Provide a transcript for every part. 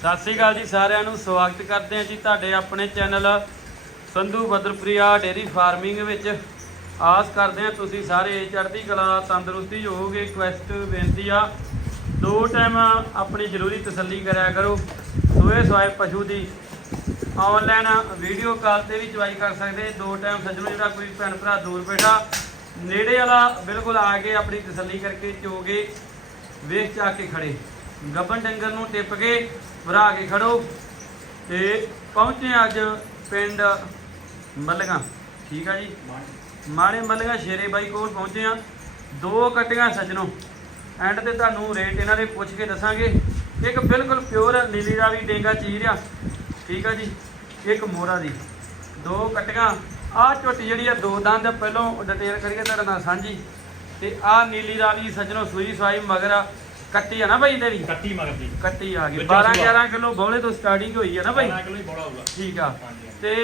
ਸਤਿ ਸ੍ਰੀ ਅਕਾਲ ਜੀ ਸਾਰਿਆਂ ਨੂੰ, ਸਵਾਗਤ ਕਰਦੇ ਹਾਂ ਜੀ ਤੁਹਾਡੇ ਆਪਣੇ channel Sandhu Badarpriya dairy farming ਵਿੱਚ। ਆਸ ਕਰਦੇ ਹਾਂ ਤੁਸੀਂ ਸਾਰੇ ਚੜ੍ਹਦੀ ਕਲਾ, ਤੰਦਰੁਸਤੀ 'ਚ ਹੋਵੋਗੇ ਰਿਕੁਐਸਟ ਬੇਨਤੀ ਆ, ਦੋ ਟਾਈਮ ਆਪਣੀ ਜ਼ਰੂਰੀ ਤਸੱਲੀ ਕਰਿਆ ਕਰੋ। ਸੋਏ ਸਵਾਏ ਪਸ਼ੂ ਦੀ ਆਨਲਾਈਨ ਵੀਡੀਓ ਕਾਲ ਤੇ ਵੀ ਚਵਾਈ ਕਰ ਸਕਦੇ ਦੋ ਟਾਈਮ ਸੱਜਣੋ ਜਿਹੜਾ ਕੋਈ ਭੈਣ ਭਰਾ ਦੂਰ ਬੈਠਾ, ਨੇੜੇ ਵਾਲਾ ਬਿਲਕੁਲ ਆ ਕੇ ਆਪਣੀ ਤਸੱਲੀ ਕਰਕੇ ਚੋਗੇ ਵੇਖ ਚਾ ਕੇ ਖੜੇ। ਗੱਬਨ ਡੰਗਰ ਨੂੰ ਟਿੱਪ ਕੇ ਭਰਾ ਕੇ ਖੜੋ ਤੇ ਪਹੁੰਚੇ ਅੱਜ ਪਿੰਡ ਮੱਲਗਾ। ਠੀਕ ਆ ਜੀ? ਮਾੜੇ ਮੱਲਗਾ ਸ਼ੇਰੇ ਬਾਈ ਕੋਲ ਪਹੁੰਚੇ ਆ। ਦੋ ਕਟੀਆਂ ਸੱਜਣੋ। ਐਂਡ ਤੇ ਤੁਹਾਨੂੰ ਰੇਟ ਇਹਨਾਂ ਦੇ ਪੁੱਛ ਕੇ ਦੱਸਾਂਗੇ। ਇੱਕ ਬਿਲਕੁਲ ਪਿਓਰ ਨੀਲੀ ਦਾ ਵੀ ਡੇਂਗਾ ਚੀਰ ਆ। ਠੀਕ ਆ ਜੀ? ਇੱਕ ਮੋਰਾ ਦੀ। ਦੋ ਕਟੀਆਂ। ਆਹ ਝੁੱਟ ਜਿਹੜੀ ਆ ਦੋ ਦੰਦ ਆ, ਪਹਿਲੋਂ ਡਿਟੇਲ ਕਰੀਏ ਤੁਹਾਡੇ ਨਾਲ ਸਾਂਝੀ। ਤੇ ਆਹ ਨੀਲੀ ਰਾਵੀ ਸੱਜਣੋ ਸੂਈ ਸਵਾਈ ਮਗਰ ਆ, ਕੱਟੀ ਆ ਨਾ ਇਹਦੇ ਵੀ ਕੱਟੀ ਮਗਰ ਦੀ। ਕੱਟੀ ਆ ਗਈ। ਵਿੱਚੋਂ 12 ਸੁਆ। 11 ਕਿਲੋ ਬੌਲੇ ਤੋਂ ਸਟਾਰਟਿੰਗ ਹੋਈ ਆ ਨਾ ਬਾਈ। 12 ਕਿਲੋ ਹੀ ਬੋਲਾ ਹੋਊਗਾ। ਠੀਕ ਆ। ਤੇ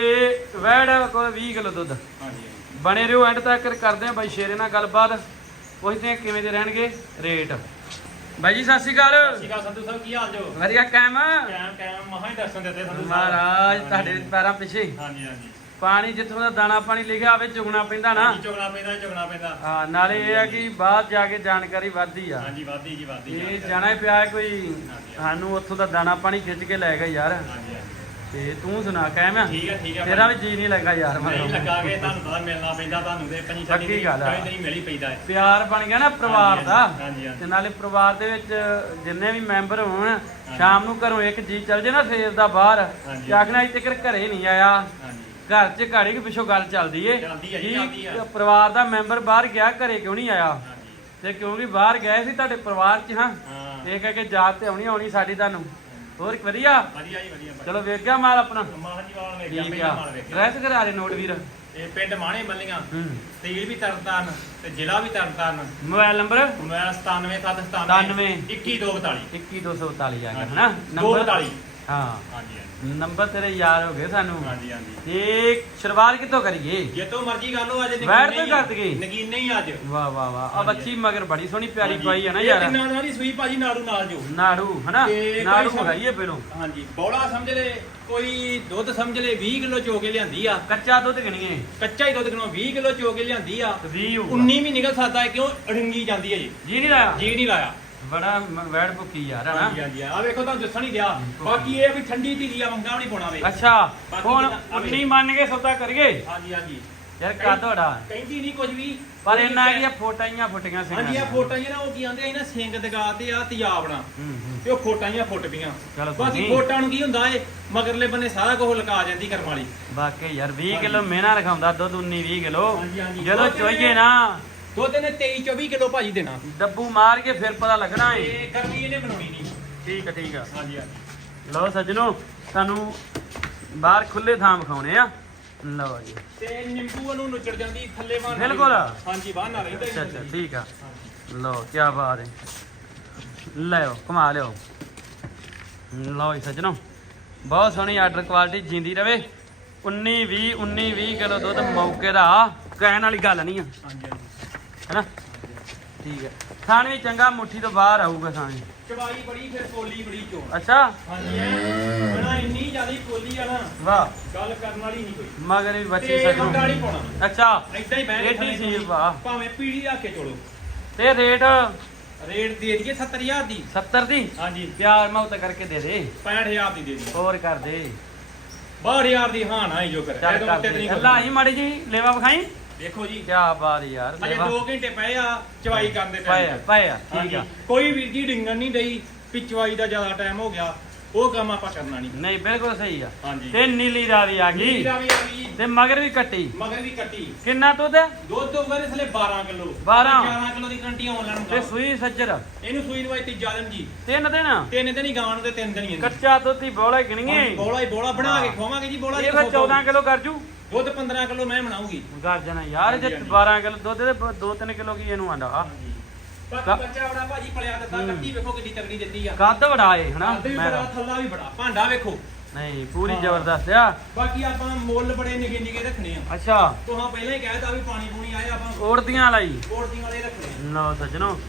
ਵੈੜ ਕੋਲ 20 ਕਿਲੋ ਦੁੱਧ। ਹਾਂਜੀ ਬਣੇ ਰਹੋ ਐਂਡ ਤੱਕ ਕਰਦੇ ਆ ਬਾਈ ਸ਼ੇਰੇ ਨਾਲ ਗੱਲਬਾਤ। ਪੁੱਛਦੇ ਆ ਕਿਵੇਂ ਦੇ ਰਹਿਣਗੇ? ਰੇਟ ਬਾਈ ਜੀ ਸਤਿ ਸ਼੍ਰੀ ਅਕਾਲ। ਸਿਕਾ ਸੰਧੂ ਸਾਹਿਬ ਕੀ ਹਾਲ ਜੋ ਵਧੀਆ ਕਾਇਮ ਕੈਮ ਕੈਮ ਮਹਾ ਹੀ ਦਰਸ਼ਨ ਦਿੱਤੇ ਸੰਧੂ ਸਾਹਿਬ। ਮਹਾਰਾਜ ਤੁਹਾਡੇ ਪੈਰਾਂ ਪਿੱਛੇ। ਹਾਂਜੀ ਹਾਂਜੀ। ਪਾਣੀ ਜਿੱਥੋਂ ਦਾ ਦਾਣਾ ਪਾਣੀ ਲਿਖਿਆ ਹੋਵੇ ਚੁਗਣਾ ਪੈਂਦਾ ਨਾ। ਹਾਂਜੀ, ਚੁਗਣਾ ਪੈਂਦਾ ਚੁਗਣਾ ਪੈਂਦਾ। ਹਾਂ ਨਾਲੇ ਇਹ ਆ ਕਿ ਬਾਹਰ ਜਾ ਕੇ ਜਾਣਕਾਰੀ ਵੱਧਦੀ ਆ। ਹਾਂਜੀ ਵਾਦੀ ਜੀ ਵਾਦੀ ਇਹ ਜਾਣਾ ਹੀ ਪਿਆ ਕੋਈ ਸਾਨੂੰ ਉੱਥੋਂ ਦਾ ਦਾਣਾ ਪਾਣੀ ਖਿੱਚ ਕੇ ਲੈ ਗਿਆ ਯਾਰ। ਹਾਂਜੀ ਹਾਂਜੀ। ਤੇ ਤੂੰ ਸੁਣਾ ਕਾਇਮ ਆ? ਠੀਕ ਹੈ ਠੀਕ ਹੈ ਤੇਰਾ ਵੀ ਜੀ ਨਹੀਂ ਲੱਗਾ ਯਾਰ ਨਹੀਂ। ਲੱਗਾ ਕੇ ਤੁਹਾਨੂੰ ਪਤਾ ਮਿਲਣਾ ਪੈਂਦਾ ਤੁਹਾਨੂੰ ਤੇ ਪੰਜੀ ਗੱਲ ਆ। ਨਹੀਂ ਮਿਲ ਹੀ ਪੈਂਦਾ ਹੈ। ਪਿਆਰ ਬਣ ਗਿਆ ਨਾ ਪਰਿਵਾਰ ਦਾ। ਹਾਂਜੀ ਹਾਂਜੀ ਤੇ ਨਾਲੇ ਪਰਿਵਾਰ ਦੇ ਵਿੱਚ ਜਿੰਨੇ ਵੀ ਮੈਂਬਰ ਹੋਣ ਸ਼ਾਮ ਨੂੰ ਘਰੋਂ ਇੱਕ ਜੀ ਚੱਲ ਜੇ ਨਾ ਸਵੇਰ ਦਾ ਬਾਹਰ ਹਾਂਜੀ। ਤੇ ਆਖਣਾ ਘਰੇ ਨਹੀਂ ਆਇਆ। ਹਾਂਜੀ। ਘਰ 'ਚ ਘਾੜੀ ਕਿ ਪਿੱਛੋਂ ਗੱਲ ਚੱਲਦੀ ਏ। ਚੱਲਦੀ ਆ ਜੀ, ਕਿ ਚੱਲਦੀ ਆ। ਪਰਿਵਾਰ ਦਾ ਮੈਂਬਰ ਬਾਹਰ ਗਿਆ ਘਰੇ ਕਿਉਂ ਨਹੀਂ ਆਇਆ? ਹਾਂਜੀ। ਤੇ ਕਿਉਂਕਿ ਬਾਹਰ ਗਏ ਸੀ ਤੁਹਾਡੇ ਪਰਿਵਾਰ 'ਚ ਹਾਂ? ਹਾਂ। ਇਹ ਕਹਿ ਕੇ ਯਾਦ ਤੇ ਆਉਣੀ ਆਉਣੀ ਸਾਡੀ ਤੁਹਾਨੂੰ। ਹੋਰ ਵਧੀਆ? ਵਧੀਆ ਜੀ ਵਧੀਆ। ਚਲੋ ਵੇਖ ਗਿਆ ਮਾਲ ਆਪਣਾ। ਮਾਲ ਜੀ ਵਾਲ ਵੇਖਿਆ ਠੀਕ ਪਹਿਲਾਂ ਆ ਮਾਲ ਵੇਖਿਆ। ਡਰੈਸ ਕਰਾ ਦੇ ਨੋਟ ਵੀਰ। ਇਹ ਪਿੰਡ ਮਾਣੇ ਮੱਲੀਆਂ। ਹੂੰ। ਤਹਿਸੀਲ ਵੀ ਤਰਨਤਾਰਨ ਤੇ ਜ਼ਿਲ੍ਹਾ ਵੀ ਤਰਨਤਾਰਨ ਮੋਬਾਈਲ ਨੰਬਰ? ਮੋਬਾਈਲ 97 97 21242 21242 ਆ ਗਿਆ ਹਨਾ? 242 ਹਾਂ। ਹਾਂਜੀ ਨੰਬਰ ਤੇਰੇ ਯਾਦ ਹੋ ਗਏ ਸਾਨੂੰ? ਹਾਂਜੀ ਹਾਂਜੀ। ਤੇ ਸ਼ੁਰੂਆਤ ਕਿੱਥੋਂ ਕਰੀਏ? ਜੇ ਤੋਂ ਮਰਜ਼ੀ ਕਰ ਲਓ ਅੱਜ ਵੈਟ ਤੋਂ ਕਰ ਦਈਏ। ਨਗੀਨੇ ਹੀ ਅੱਜ। ਵਾਹ ਵਾਹ ਵਾਹ। ਆ ਹਾਂਜੀ। ਬੱਚੀ ਮਗਰ ਬੜੀ ਸੋਹਣੀ ਪਿਆਰੀ। ਪਾਈ ਹੈ ਨਾ ਯਾਰ। ਨਾਲ ਹੀ ਸੂਈ ਭਾਜੀ ਨਾੜੂ ਨਾਲ ਜੋ। ਨਾੜੂ ਹਨਾ? ਤੇ ਨਾੜੂ ਮਗਾਈਏ ਪਹਿਲੋਂ। ਹਾਂਜੀ ਬੌਲਾ ਸਮਝ ਲੈ ਕੋਈ ਦੁੱਧ ਸਮਝ ਲੈ 20 ਕਿਲੋ ਚੋ ਕੇ ਲਿਆਂਦੀ ਆ। ਕੱਚਾ ਦੁੱਧ ਗਿਣੀਏ ਕੱਚਾ ਹੀ ਦੁੱਧ ਕਿਨੋਂ 20 ਕਿਲੋ ਚੋ ਕੇ ਲਿਆਂਦੀ ਆ। 20 ਹੋਊਗਾ। 19 ਵੀ ਨਿਕਲ ਸਕਦਾ ਹੈ ਕਿਉਂ ਅੜੰਗੀ ਜਾਂਦੀ ਹੈ ਜੀ। ਜੀ ਨਹੀਂ ਲਾਇਆ? ਜੀ ਨਹੀਂ ਲਾਇਆ। ਬੜਾ ਮ- ਵੈੜ ਭੁੱਕੀ ਯਾਰ ਹਨਾ ਹਾਂਜੀ ਹਾਂਜੀ। ਆ ਵੇਖੋ ਤੁਹਾਨੂੰ ਦੱਸਣ ਹੀ ਦਿਆ। ਬਾਕੀ ਇਹ ਆ ਵੀ ਠੰਡੀ ਧੀਰੀ ਆ ਮੰਗਾ ਨਹੀਂ ਪਾਉਣਾ ਵੇ। ਅੱਛਾ ਬਾਕੀ ਹੁਣ। 19 ਮੰਨ ਕੇ ਸੌਦਾ ਕਰੀਏ? ਹਾਂਜੀ ਹਾਂਜੀ। ਯਾਰ ਕਾਦੋੜਾ ਕਹਿੰਦੀ ਨਹੀਂ ਕੁਝ ਵੀ। ਪਰ ਇੰਨਾ ਕਿ ਫੋਟਾਈਆਂ ਫੁੱਟੀਆਂ ਸੀ ਹਾਂਜੀ ਆ ਫੋਟਾਂ ਜਿਹੜਾ ਉਹ ਕੀ ਆਂਦੇ ਆ ਇਹਨਾਂ ਸਿੰਘ ਦਗਾ ਤੇ ਆ ਤਿਆਬਣਾ ਹੂੰ ਹੂੰ। ਤੇ ਉਹ ਫੋਟਾਂ ਹੀ ਫੁੱਟ ਪਈਆਂ। ਚਲੋ ਬਾਕੀ ਨੀ। ਫੋਟਾਂ ਨੂੰ ਕੀ ਹੁੰਦਾ ਏ ਮਗਰਲੇ ਬੰਨੇ ਸਾਰਾ ਕੁਝ ਲਗਾ ਜਾਂਦੀ ਕਰਮ ਵਾਲੀ। ਬਾਕੀ ਯਾਰ 20 ਕਿਲੋ ਮਹਿਣਾ ਰਖਾਉਂਦਾ ਦੁੱਧ 19 20 ਕਿਲੋ। ਹਾਂਜੀ, ਹਾਂਜੀ। ਜਦੋਂ ਦੁੱਧ ਚੋਈਏ ਨਾ ਦੁੱਧ ਨੇ 23 24 ਕਿਲੋ ਭਾਜੀ ਦੇਣਾ। ਡੱਬੂ ਮਾਰ ਕੇ ਫਿਰ ਪਤਾ ਲੱਗਣਾ ਏ। ਤੇ ਗਰਮੀ ਇਹਨੇ ਬਣਾਉਣੀ ਨਹੀਂ। ਠੀਕ ਆ ਠੀਕ ਆ। ਹਾਂਜੀ ਹਾਂਜੀ। ਲਓ ਸੱਜਣੋ ਤੁਹਾਨੂੰ ਬਾਹਰ ਖੁੱਲੇ ਥਾਂ ਵਿਖਾਉਣੇ ਆ। ਲਓ ਜੀ। ਤੇ ਨਿੰਬੂ ਨੂੰ ਨੁੱਚੜ ਜਾਂਦੀ ਥੱਲੇ ਬਾਹਰ ਬਿਲਕੁਲ। ਹਾਂਜੀ ਬਾਹਰ ਨਾਲ ਰਹਿੰਦਾ ਅੱਛਾ ਅੱਛਾ ਠੀਕ ਆ। ਲਓ ਕੀ ਬਾਤ ਹੈ ਲਿਓ ਕਮਾ ਲਿਓ ਲਓ ਜੀ ਸੱਜਣੋ ਬਹੁਤ ਸੋਹਣੀ ਆਰਡਰ ਕੁਆਲਿਟੀ ਜਿੰਦੀ ਰਵੇ। 19 20 19 20 ਕਿਲੋ ਦੁੱਧ ਮੌਕੇ ਦਾ। ਕਹਿਣ ਵਾਲੀ ਗੱਲ ਨਹੀਂ ਆ। ਹਾਂਜੀ ਹਾਂਜੀ। ਹੈਨਾ? ਠੀਕ ਹੈ। ਥਾਣ ਵੀ ਚੰਗਾ ਮੁੱਠੀ ਤੋਂ ਬਾਹਰ ਆਊਗਾ ਥਾਣ ਵੀ। ਚਵਾਈ ਬੜੀ ਫਿਰ ਕੋਲੀ ਬੜੀ ਚੋ ਅੱਛਾ? ਹਾਂਜੀ ਬਣਾ ਇੰਨੀ ਜ਼ਿਆਦਾ ਕੋਲੀ ਆ ਨਾ ਵਾਹ। ਗੱਲ ਕਰਨ ਵਾਲੀ ਨਹੀਂ ਕੋਈ। ਮਗਰ ਵੀ ਬੱਚੇ ਮੰਗਾ ਨਹੀਂ ਪਾਉਣਾ। ਅੱਛਾ। ਏਦਾਂ ਹੀ ਬਹਿ ਏਡੀ ਥੱਲੇ ਸੀਲ ਤੁਸੀਂ। ਵਾ। ਭਾਵੇਂ ਪੀੜੀ ਰੱਖ ਕੇ ਚੋਲੋ। ਤੇ ਰੇਟ? ਰੇਟ ਦੇ ਦਈਏ 70000 ਦੀ। 70 ਦੀ? ਹਾਂਜੀ। ਪਿਆਰ ਮੌਤ ਕਰਕੇ ਦੇ ਦੇ। 65000 ਦੀ ਦੇ ਦਈਏ। ਹੋਰ ਕਰ ਦੇ। 62000 ਦੀ ਹਾਂ ਨਾ ਹੀ ਜੋ ਕਰ ਇਹਦੇ ਉੱਤੇ ਦੇ। ਨਹੀਂ ਅੱਲਾ ਹੀ ਮਾੜੀ ਜੀ ਲੈਵਾ ਵਿਖਾਈ। ਦੇਖੋ ਜੀ ਕੀ ਬਾਤ ਯਾਰ ਅਜੇ ਲੈਵਾ 2 ਘੰਟੇ ਪਏ ਆ ਚਵਾਈ ਕਰਨ ਦੇ ਪਏ ਆ time ਪਏ ਆ ਠੀਕ ਹਾਂਜੀ। ਆ। ਕੋਈ ਵੀਰ ਜੀ ਡਿੰਗਣ ਨਹੀਂ ਡਈ ਵੀ ਚਵਾਈ ਦਾ ਜ਼ਿਆਦਾ ਟਾਈਮ ਹੋ ਗਿਆ ਉਹ ਕੰਮ ਆਪਾਂ ਕਰਨਾ ਨਹੀਂ। ਨਹੀਂ ਬਿਲਕੁਲ ਸਹੀ ਆ। ਹਾਂਜੀ। ਤੇ ਨੀਲੀ ਰਾਵੀ ਆ ਗਈ। ਨੀਰਾ ਵੀ ਆ ਗਈ। ਤੇ ਮਗਰ ਵੀ ਕੱਟੀ। ਮਗਰ ਵੀ ਕੱਟੀ। ਕਿੰਨਾ ਦੁੱਧ ਹੈ ਦੁੱਧ ਹੋਊਗਾ ਇਸ ਲਈ 12 ਕਿਲੋ। 12 11 ਕਿਲੋ ਦੀ ਗਰੰਟੀ ਆਨਲਾਈਨ ਤੇ ਸੂਈ ਸੱਜਰ। ਇਹਨੂੰ ਸੂਈ ਨਵਾਈ ਤੀਜਾ ਦਿਨ ਜੀ। ਤਿੰਨ ਦਿਨ? ਤਿੰਨ ਦਿਨ ਹੀ ਗਾਣ ਨੂੰ ਤੇ ਤਿੰਨ ਦਿਨ ਹੀ। ਕੱਚਾ ਦੁੱਧ ਹੀ ਬੋਲਾ ਗਿਣੀਏ। ਬੋਲਾ ਹੀ ਬੋਲਾ ਬਣਾ ਕੇ। ਖਵਾਵਾਂਗੇ ਜੀ ਬੋਲਾ ਇਹ ਫਿਰ 14 ਕਿਲੋ ਕਰ ਜੂ। ਦੁੱਧ 15 ਕਿਲੋ ਮੈਂ ਬਣਾਉਂਗੀ ਕਰ ਜਾਣਾ ਯਾਰ ਜੇ ਹਾਂਜੀ, ਹਾਂਜੀ। 12 ਕਿਲੋ ਦੁੱਧ ਦੇ 2-3 ਕਿਲੋ ਕੀ ਇਹਨੂੰ ਆਂਦਾ? ਬਾਕੀ ਕਾ- ਬੱਚਾ ਬੜਾ ਭਾਜੀ ਪਲਿਆ ਦਿੱਤਾ ਹੂੰ। ਕੱਟੀ ਵੇਖੋ ਕਿੱਡੀ ਤਗੜੀ ਦਿੱਤੀ ਆ। ਕੱਦ ਬੜਾ ਏ ਹਨਾ? ਕੱਦ ਵੀ ਮੈਂ ਬੜਾ ਥੱਲਾ ਵੀ ਬੜਾ ਭਾਂਡਾ ਵੇਖੋ। ਨਹੀਂ ਪੂਰੀ। ਜ਼ਬਰਦਸਤ ਆ। ਬਾਕੀ ਆਪਾਂ ਮੁੱਲ ਬੜੇ ਨਿੱਕੇ ਨਿੱਕੇ ਰੱਖਣੇ ਆ। ਅੱਛਾ। ਤੁਹਾਂ ਪਹਿਲਾਂ ਹੀ ਕਹਿਤਾ ਵੀ ਪਾਣੀ ਪੂਣੀ ਆਏ ਆਪਾਂ ਔੜਦੀਆਂ ਲਈ ਕੋੜਦੀਆਂ ਵਾਲੇ ਰੱਖਣੇ ਲਓ ਸੱਜਣੋ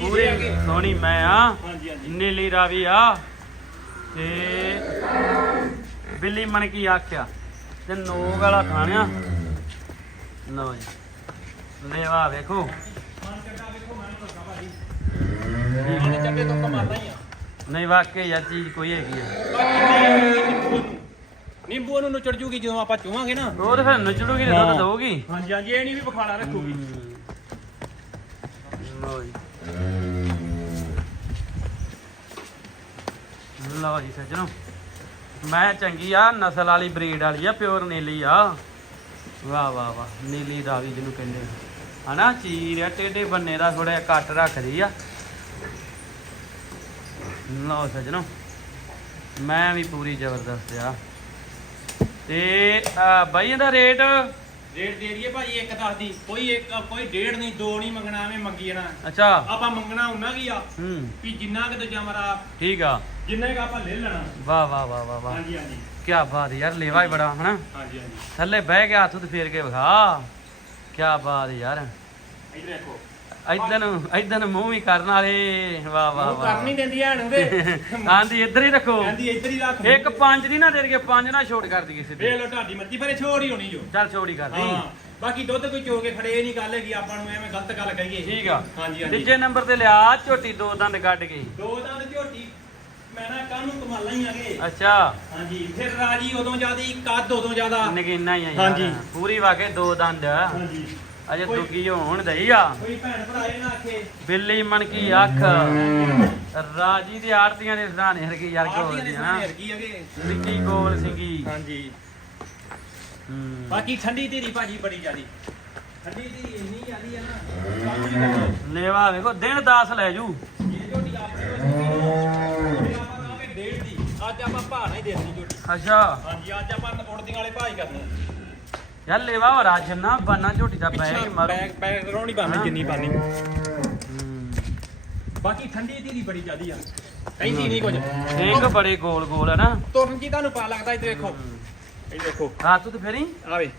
ਪੂਰੀ। ਸੋਹਣੀ ਮੈਂ ਆ। ਹਾਂਜੀ ਹਾਂਜੀ। ਨੀਲੀ ਰਾਵੀ ਆ। ਤੇ ਬਿੱਲੀ ਮਣ ਕੀ ਆਖਿਆ। ਤੇ ਨੋਗ ਵਾਲਾ ਖਾਣਿਆ। ਲਓ ਜੀ। ਲੇਵਾ ਵੇਖੋ। ਮਨ ਚੱਡੇ ਤੋਂ ਕਮਾਦਾ ਹੀ ਆ ਨਹੀਂ ਵਾਕਈ ਯਾਰ ਚੀਜ਼ ਕੋਈ ਹੈਗੀ ਆ। ਨਿੰਬੂ ਨੂੰ ਨੁਚੜ ਜੂਗੀ ਜਦੋਂ ਆਪਾਂ ਚੁਵਾਂਗੇ ਨਾ। ਉਹ ਤੇ ਫਿਰ ਨਚੜੂਗੀ ਤੇ ਦੁੱਧ ਦਊਗੀ। ਹਾਂਜੀ ਹਾਂਜੀ ਇਹ ਨਹੀਂ ਵੀ ਬਖਾਲਾ ਰੱਖੂਗੀ। ਲਓ ਜੀ। ਲਓ ਜੀ ਸੱਜਣੋ। ਮੈਂ ਚੰਗੀ ਆ, ਨਸਲ ਵਾਲੀ ਬਰੀਡ ਵਾਲੀ ਆ ਪਿਓਰ ਨੀਲੀ ਆ। ਵਾਹ ਵਾਹ ਵਾਹ, ਨੀਲੀ ਰਾਵੀ ਜਿਹਨੂੰ ਕਹਿੰਦੇ ਆ। ਹਨਾ, ਚੀਰ ਆ, ਟੇਢੇ ਬੰਨੇ ਦਾ ਥੋੜਾ ਕੱਟ ਰੱਖਦੀ ਆ। ਲਓ ਸੱਜਣੋ, ਮੈਂ ਵੀ ਪੂਰੀ ਜ਼ਬਰਦਸਤ ਆ। ਤੇ ਬਾਈ ਇਹਦਾ ਰੇਟ ਰੇਟ ਦੇ ਦਈਏ ਭਾਜੀ ਇੱਕ ਦੱਸ ਦੀ। ਕੋਈ ਇੱਕ ਕੋਈ ਡੇਢ ਨਹੀਂ ਦੋ ਨਹੀਂ ਮੰਗਣਾ ਐਵੇਂ ਮੰਗੀ ਜਾਣਾ। ਅੱਛਾ। ਆਪਾਂ ਮੰਗਣਾ ਉਹਨਾਂ ਕੀ ਆ? ਹੂੰ। ਵੀ ਜਿੰਨਾ ਕਿ ਦੂਜਾ ਮਰਾ ਠੀਕ ਆ। ਜਿੰਨੇ ਕ ਆਪਾਂ ਲੈ ਲੈਣਾ। ਵਾਹ ਵਾਹ ਵਾਹ ਵਾਹ ਵਾਹ। ਹਾਂਜੀ ਹਾਂਜੀ। ਕੀ ਬਾਤ ਯਾਰ ਲੇਵਾ ਹੀ ਬੜਾ ਹਨਾ? ਹਾਂਜੀ ਹਾਂਜੀ। ਥੱਲੇ ਬਹਿ ਕੇ ਹੱਥ ਤੇ ਫੇਰ ਕੇ ਵਿਖਾ। ਕੀ ਬਾਤ ਯਾਰ। ਇੱਧਰ ਦੇਖੋ। ਇਦਾਂ ਨੂੰ ਇਦਾਂ ਨੂੰ ਮੂੰਹ ਵੀ ਕਰਨ ਵਾਲੇ ਵਾਹ ਵਾਹ ਉਹ ਵਾਹ। ਨਹੀਂ ਦਿੰਦੀ ਹਣ ਉਹਦੇ ਆਂਦੀ ਇੱਧਰ ਹੀ ਰੱਖੋ। ਕਹਿੰਦੀ ਇੱਧਰ ਹੀ ਰੱਖ। ਇੱਕ ਪੰਜ ਦੀ ਨਾ ਦੇ ਕੇ ਪੰਜ ਨਾ ਛੋੜ ਕਰ ਦਈਏ ਸਿੱਧੀ ਵੇਖ ਲੋ ਢਾਡੀ ਮੱਤੀ ਪਰ ਇਹ ਛੋੜ ਹੀ ਹੋਣੀ ਜੋ। ਚੱਲ ਛੋੜੀ ਕਰ ਦੀ। ਹਾਂ ਬਾਕੀ ਦੁੱਧ ਕੋਈ ਚੋ ਕੇ ਖੜੇ ਇਹ ਨਹੀਂ ਗੱਲ ਹੈਗੀ ਆਪਾਂ ਨੂੰ ਐਵੇਂ ਗਲਤ ਗੱਲ ਕਹੀਏ। ਠੀਕ ਆ। ਹਾਂਜੀ ਹਾਂਜੀ। ਤੀਜੇ ਨੰਬਰ ਤੇ ਲਿਆ ਝੋਟੀ ਦੋ ਦੰਦ ਕੱਢ ਕੇ। ਦੋ ਦੰਦ ਝੋਟੀ ਮੈਂ ਨਾ ਕਾਹਨੂੰ ਕਮਾਲਾਂ ਹੀ ਆਗੇ। ਅੱਛਾ। ਹਾਂਜੀ ਫਿਰ ਰਾਜੀ ਉਦੋਂ ਜਿਆਦੀ ਕੱਦ ਉਦੋਂ ਜ਼ਿਆਦਾ। ਨਗੀਨਾ ਹੀ ਆ ਯਾਰ। ਹਾਂਜੀ। ਪੂਰੀ ਵਾਕੇ ਦੋ ਦੰਦ। ਹਾਂਜੀ। ਅਜੇ ਦੁੱਗੀ ਹੋਣ ਦਈ ਆ। ਕੋਈ ਭੈਣ ਭਰਾ ਇਹ ਨਾ ਆਖੇ। ਬਿੱਲੀ ਮਨ ਕੀ ਅੱਖ ਰਾਜੀ ਦੇ ਆਰਤੀਆਂ ਦੇ ਸਰਾਣੇ ਹਰਕੀ ਯਾਰ ਆਰਤੀਆਂ ਕੋਲ ਦੇ ਹਨਾ ਹਰਕੀ ਆਗੇ ਨਿੱਕੀ ਗੋਲ ਸਿੰਘੀ ਹਾਂਜੀ। ਹੂੰ। ਬਾਕੀ ਠੰਡੀ ਧੀਰੀ ਭਾਜੀ ਬੜੀ ਜਿਆਦੀ। ਠੰਡੀ ਧੀਰੀ ਇੰਨੀ ਜਿਆਦੀ ਆ ਨਾ। ਲੇਵਾ ਵੇਖੋ ਦਿਨ 10 ਲੈ ਜੂ। ਇਹ ਝੋਟੀ ਆਪਣੀ ਹੋ ਇਹ ਆਪਾਂ ਕਹਾਂਗੇ ਡੇਢ ਦੀ। ਅੱਜ ਆਪਾਂ ਭਾਅ ਨਹੀਂ ਦੇਣੀ ਝੋਟੀ। ਅੱਛਾ। ਹਾਂਜੀ ਅੱਜ ਆਪਾਂ ਉੜਦੀਆਂ ਵਾਲੇ ਹੀ ਕਰਨੇ ਯਾਰ ਲੇਵਾ ਹੋ ਰਾਜਨ ਨਾ ਬੰਨਾ ਝੋਟੀ ਦਾ ਬੈਗ ਮਾਰੂ। ਬੈਗ ਬੈਗ ਰੋਣੀ ਬਾਨੀ ਹਾਂ। ਜਿੰਨੀ ਬਾਨੀ ਹੂੰ। ਬਾਕੀ ਠੰਡੀ ਧੀਰੀ ਬੜੀ ਜਿਆਦੀ ਆ। ਕਹਿੰਦੀ ਨਹੀਂ ਕੁਝ। ਸਿੰਘ ਬੜੇ ਗੋਲ ਗੋਲ ਹੈ ਨਾ। ਤੁਰਨ ਜੀ ਤੁਹਾਨੂੰ ਪਾ ਲੱਗਦਾ ਇੱਧਰ ਦੇਖੋ। ਇਹ ਦੇਖੋ। ਹਾਂ ਤੂੰ ਤੇ ਫੇਰੀ? ਆਵੇ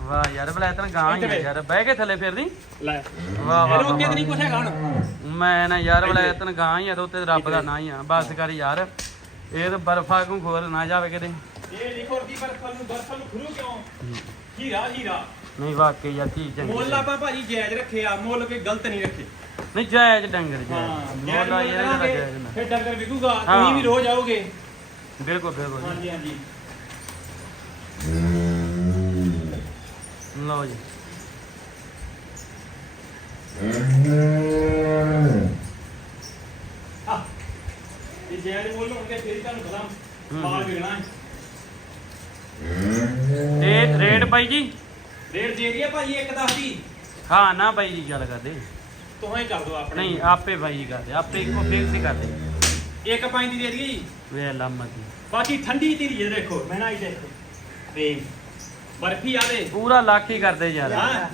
ਵਾਹ ਯਾਰ ਬਲੈਤਨ ਗਾਂ ਹੀ ਯਾਰ। ਬਹਿ ਕੇ ਥੱਲੇ ਫੇਰਦੀ। ਲੈ। ਵਾਹ ਵਾਹ ਇਹ ਰੋਕੇ ਤੇ ਨਹੀਂ ਵਾਹ ਕੁਝ ਹੈਗਾ ਹੁਣ। ਮੈਂ ਨਾ ਯਾਰ ਬਲੈਤਨ ਗਾਂ ਹੀ ਆ ਤੇ ਉੱਤੇ ਰੱਬ ਦਾ ਨਾਂ ਹੀ ਆ। ਬਸ ਕਰ ਯਾਰ। ਇਹ ਤਾਂ ਬਰਫਾ ਨੂੰ ਖੋਰ ਨਾ ਜਾਵੇ ਕਿਤੇ। ਇਹ ਲਿਖੋ ਦੀ ਬਰਫਲ ਨੂੰ ਬਰਫਲ ਨੂੰ ਖਰੂ ਕਿਉਂ? ਹੀਰਾ ਹੀਰਾ। ਨਹੀਂ ਵਾਕਈ ਯਾਰ ਚੰਗੀ ਮੁੱਲ ਆਪਾਂ ਭਾਜੀ ਜਾਇਜ਼ ਰੱਖੇ ਆ ਮੁੱਲ ਕੋਈ ਗਲਤ ਨਹੀਂ ਰੱਖੇ। ਨਹੀਂ ਜਾਇਜ਼ ਡੰਗਰ ਹਾਂ ਜਾਇਜ਼ ਜਾਇਜ਼ ਮੋਲਾ ਮੁੱਲ ਯਾਰ ਕਰਾਂਗੇ, ਜਾਇਜ਼ ਨਾ। ਫਿਰ ਡੰਗਰ ਵਿਕੂਗਾ ਹਾਂ। ਤੁਸੀਂ ਵੀ ਰੋਜ਼ ਆਓਗੇ। ਬਿਲਕੁਲ ਬਿਲਕੁਲ ਹਾਂਜੀ ਹਾਂਜੀ। ਲਓ ਜੀ। ਆ ਇਹ ਜਾਇਜ਼ ਮੁੱਲ ਹੋਣਗੇ ਫਿਰ ਹੀ ਤੁਹਾਨੂੰ ਪਤਾ ਹੂੰ। ਮਾਲ ਵਿਕਣਾ ਹੈ ਤੇ ਰੇਟ ਬਾਈ ਜੀ? ਰੇਟ ਦੇ ਦਈਏ ਭਾਜੀ ਇੱਕ ਦੱਸ ਦੀ। ਹਾਂ ਨਾ ਬਾਈ ਜੀ ਗੱਲ ਕਰਦੇ। ਤੁਹਾਂ ਹੀ ਕਰ ਦਿਓ ਆਪਣੇ। ਨਹੀਂ ਆਪੇ ਬਾਈ ਜੀ ਕਰਦੇ ਆਪੇ ਇੱਕੋ ਫਿਕਸ ਹੀ ਕਰਦੇ। ਇੱਕ ਪੰਜ ਦੀ ਦੇ ਦਈਏ ਜੀ। ਵੇ ਲੰਮਤੀ ਬਾਕੀ ਠੰਡੀ ਧੀਰੀ ਇਹ ਦੇਖੋ ਮੈਂ ਨਾ ਹੀ ਦੇਖੋ। ਤੇ ਬਰਫੀ ਆਵੇ ਪੂਰਾ ਲੱਖ ਹੀ ਕਰਦੇ ਯਾਰ। ਹਾਂ।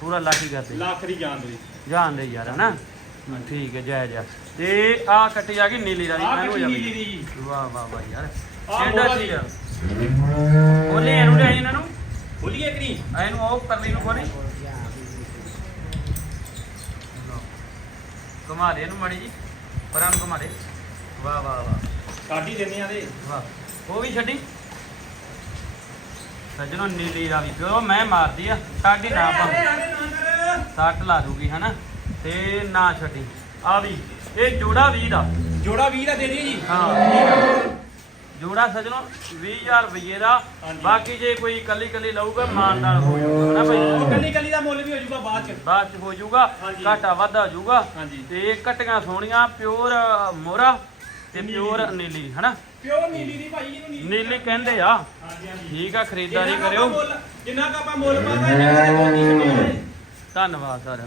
ਪੂਰਾ ਲੱਖ ਹੀ ਕਰਦੇ। ਲੱਖ ਦੀ ਜਾਨ ਦੀ। ਜਾਣ ਦੇ ਯਾਰ ਹਨਾ? ਠੀਕ ਹੈ ਜੈ ਜੈ। ਤੇ ਆ ਕੱਟੀ ਆ ਗਈ ਨੀਲੀ ਰਾਣੀ ਆ ਮੈਨੂੰ ਕੱਟੀ ਜਾਵੇ ਦੀ। ਵਾਹ ਵਾਹ ਵਾਹ ਯਾਰ। ਆਹ ਚੀਜ਼ ਦੀ। ਆ? ਬੋਲੇ ਇਹਨੂੰ ਲੈ ਇਹਨਾਂ ਨੂੰ। ਨਹੀਂ? ਆ ਇਹਨੂੰ ਉਹ ਪਰਲੀ ਨੂੰ ਖੋਲੀ ਘੁਮਾ ਦੇ ਇਹਨੂੰ ਮੜੀ ਜੀ। ਪਰਾਂ ਦੇ। ਵਾਹ ਵਾਹ ਵਾਹ। ਕਾਢੀ ਦਿੰਦੇ ਆ ਦੇ ਵਾਹ। ਉਹ ਵੀ ਛੱਡੀ। ਸੱਜਣੋ ਨੀਲੀ ਰਾਵੀ। ਕਿਉਂ ਮੈਂ ਮਾਰਦੀ ਆ। ਸਾਡੀ ਨਾ ਪਾ ਸੱਟ ਲਾ ਦੂਗੀ ਹਨਾ? ਤੇ ਨਾ ਛੱਡੀ। ਆ ਵੀ ਇਹ ਜੋੜਾ 20 ਦਾ ਜੋੜਾ 20 ਦਾ ਦੇ ਦਈਏ ਜੀ। ਹਾਂ। ਜੋੜਾ ਸੱਜਣੋ 20000 ਰੁਪਏ ਦਾ। ਬਾਕੀ ਜੇ ਕੋਈ ਕੱਲੀ ਕੱਲੀ ਲਊਗਾ ਮਾਨਦਾਰ ਹੋ ਜਾਊਗਾ। ਉਹ ਭਾਈ? ਕੱਲੀ ਕੱਲੀ ਦਾ ਮੁੱਲ ਵੀ ਹੋ ਜਾਊਗਾ ਬਾਅਦ ਚ। ਬਾਅਦ ਚ ਹੋ ਜਾਊਗਾ। ਘਾਟਾ ਵਾਧਾ ਹੋ ਜਾਊਗਾ। ਤੇ ਇਹ ਕਟੀਆਂ ਸੋਹਣੀਆਂ ਪਿਓਰ ਮੋਰਾ ਤੇ। ਪਿਓਰ ਨੀਲੀ ਹਨਾ? ਪਿਓਰ ਨੀਲੀ ਦੀ ਭਾਈ ਜਿਹਨੂੰ ਨੀਲੀ ਕਹਿੰਦੇ ਆ। ਠੀਕ ਆ ਖਰੀਦਦਾਰੀ ਕਰਿਓ। ਜਿੰਨਾ ਕ ਆਪਾਂ ਮੁੱਲ ਪਾਦਾ ਇਹਨਾਂ ਧੰਨਵਾਦ। ਸਰ